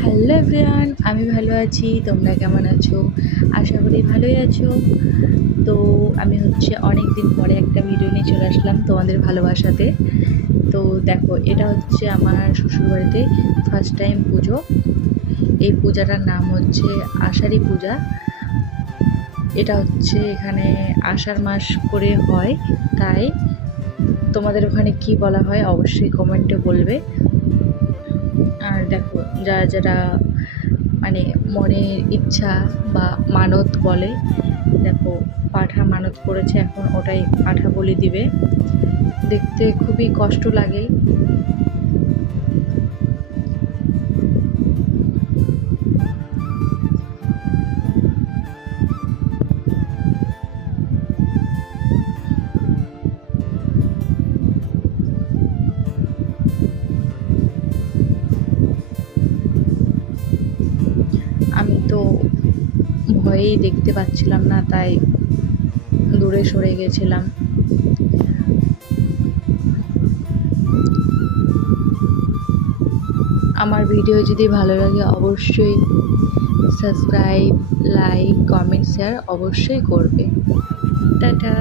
Hello everyone, আমি ভালো আছি। তোমরা কেমন আছো? আশা করি ভালোই আছো। তো আমি অনেক দিন পরে একটা ভিডিও নিয়ে চলে আসলাম তোমাদের ভালোবাসাতে। তো দেখো, এটা হচ্ছে আমার শ্বশুরবাড়িতে ফার্স্ট টাইম পুজো। এই পূজাটার নাম হচ্ছে আষাঢ়ী পূজা। এটা এখানে আষাঢ় মাস করে হয়। তাই তোমাদের ওখানে কি বলা হয় অবশ্যই কমেন্টে বলবে। আর দেখো, যারা যারা মানে মনের ইচ্ছা বা মানত বলে, দেখো পাঁঠা মানত করেছে, এখন ওটাই পাঁঠা বলি দিবে। দেখতে খুবই কষ্ট লাগে। আমি তো ভয়েই দেখতে পাচ্ছিলাম না, তাই দূরে সরে গেছিলাম। আমার ভিডিও যদি ভালো লাগে অবশ্যই সাবস্ক্রাইব, লাইক, কমেন্ট, শেয়ার অবশ্যই করবে। টাটা।